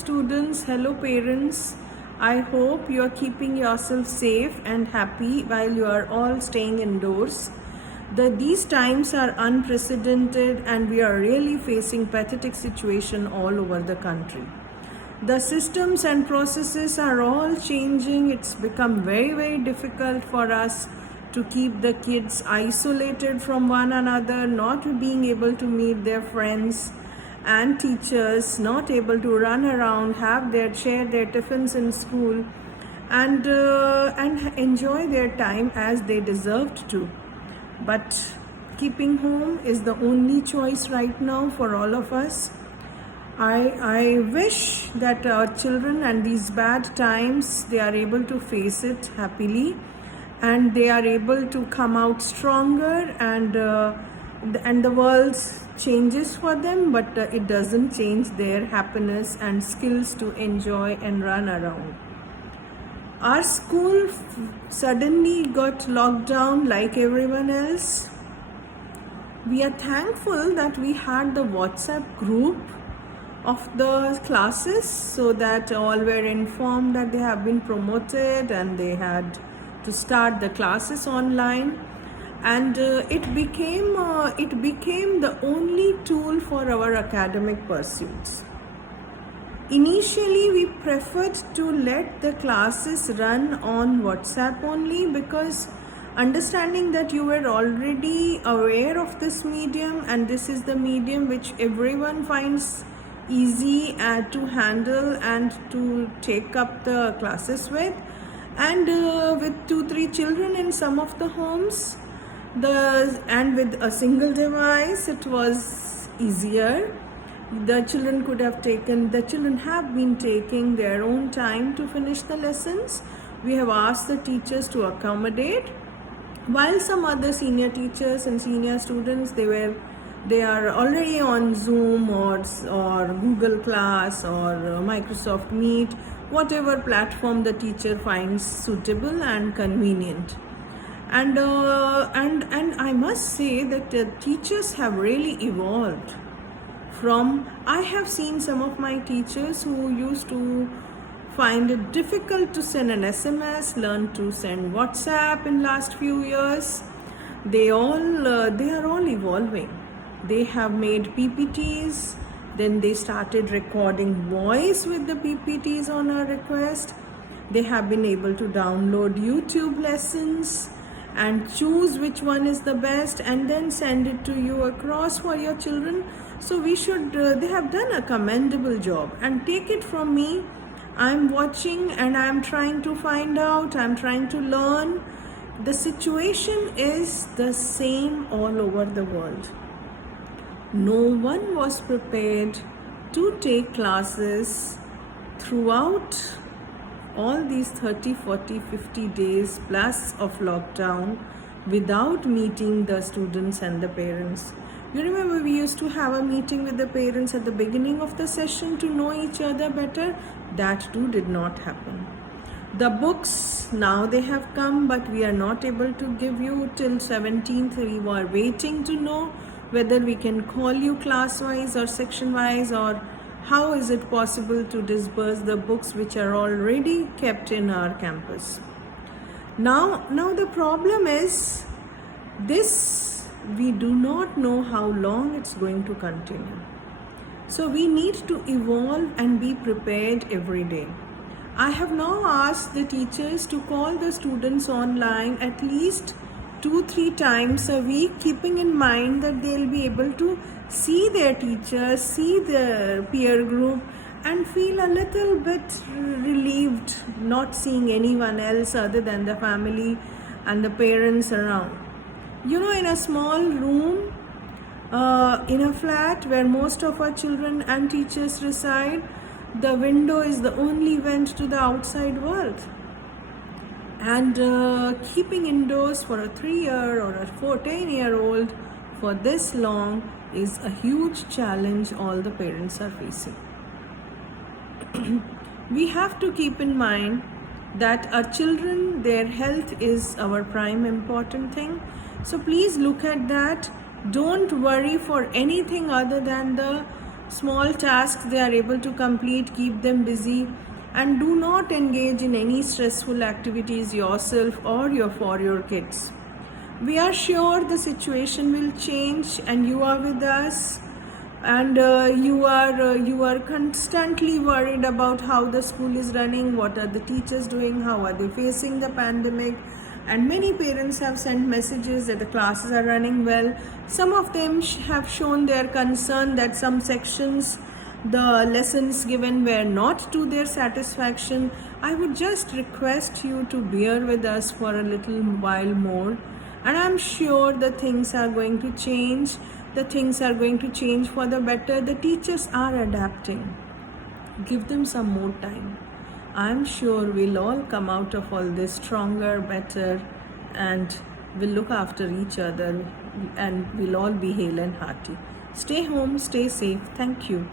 students, hello parents. I hope you are keeping yourself safe and happy while you are all staying indoors. These times are unprecedented and we are really facing pathetic situation all over the country. The systems and processes are all changing. It's become very difficult for us to keep the kids isolated from one another, not being able to meet their friends and teachers, not able to run around, share their tiffins in school, and enjoy their time as they deserved to. But keeping home is the only choice right now for all of us. I wish that our children and these bad times, they are able to face it happily and they are able to come out stronger, and the world changes for them, but it doesn't change their happiness and skills to enjoy and run around. Our school suddenly got locked down like everyone else. We are thankful that we had the WhatsApp group of the classes so that all were informed that they have been promoted and they had to start the classes online, and it became the only tool for our academic pursuits. Initially, we preferred to let the classes run on WhatsApp only, because understanding that you were already aware of this medium and this is the medium which everyone finds easy to handle and to take up the classes with, and with 2-3 children in some of the homes, and with a single device, it was easier. The children have been taking their own time to finish the lessons. We have asked the teachers to accommodate, while some other senior teachers and senior students, they are already on Zoom or Google Class or Microsoft Meet, whatever platform the teacher finds suitable and convenient. And I must say that the teachers have really evolved. I have seen some of my teachers who used to find it difficult to send an SMS, learn to send WhatsApp in last few years. They are all evolving. They have made PPTs, then they started recording voice with the PPTs on our request. They have been able to download YouTube lessons and choose which one is the best and then send it to you across for your children. So they have done a commendable job, and take it from me, I'm watching and I'm trying to find out, I'm trying to learn. The situation is the same all over the world. No one was prepared to take classes throughout all these 30, 40, 50 days plus of lockdown without meeting the students and the parents. You remember we used to have a meeting with the parents at the beginning of the session to know each other better? That too did not happen. The books, now they have come, but we are not able to give you till 17th. We were waiting to know whether we can call you class-wise or section-wise, or how is it possible to disburse the books which are already kept in our campus. Now the problem is this. We do not know how long it's going to continue. So we need to evolve and be prepared every day. I have now asked the teachers to call the students online at least 2-3 times a week, keeping in mind that they'll be able to see their teachers, see their peer group, and feel a little bit relieved not seeing anyone else other than the family and the parents around. In a small room, in a flat where most of our children and teachers reside, the window is the only vent to the outside world. And keeping indoors for a 3-year or a 14-year-old for this long is a huge challenge all the parents are facing. We have to keep in mind that our children, their health is our prime important thing. So please look at that. Don't worry for anything other than the Small tasks they are able to complete keep them busy, and do not engage in any stressful activities yourself or for your kids. We are sure the situation will change, and you are with us, and you are constantly worried about how the school is running, what are the teachers doing, how are they facing the pandemic. And many parents have sent messages that the classes are running well. Some of them have shown their concern that some sections the lessons given were not to their satisfaction. I would just request you to bear with us for a little while more, and I'm sure the things are going to change. The things are going to change for the better. The teachers are adapting. Give them some more time. I'm sure we'll all come out of all this stronger, better, and we'll look after each other, and we'll all be hale and hearty. Stay home, stay safe. Thank you.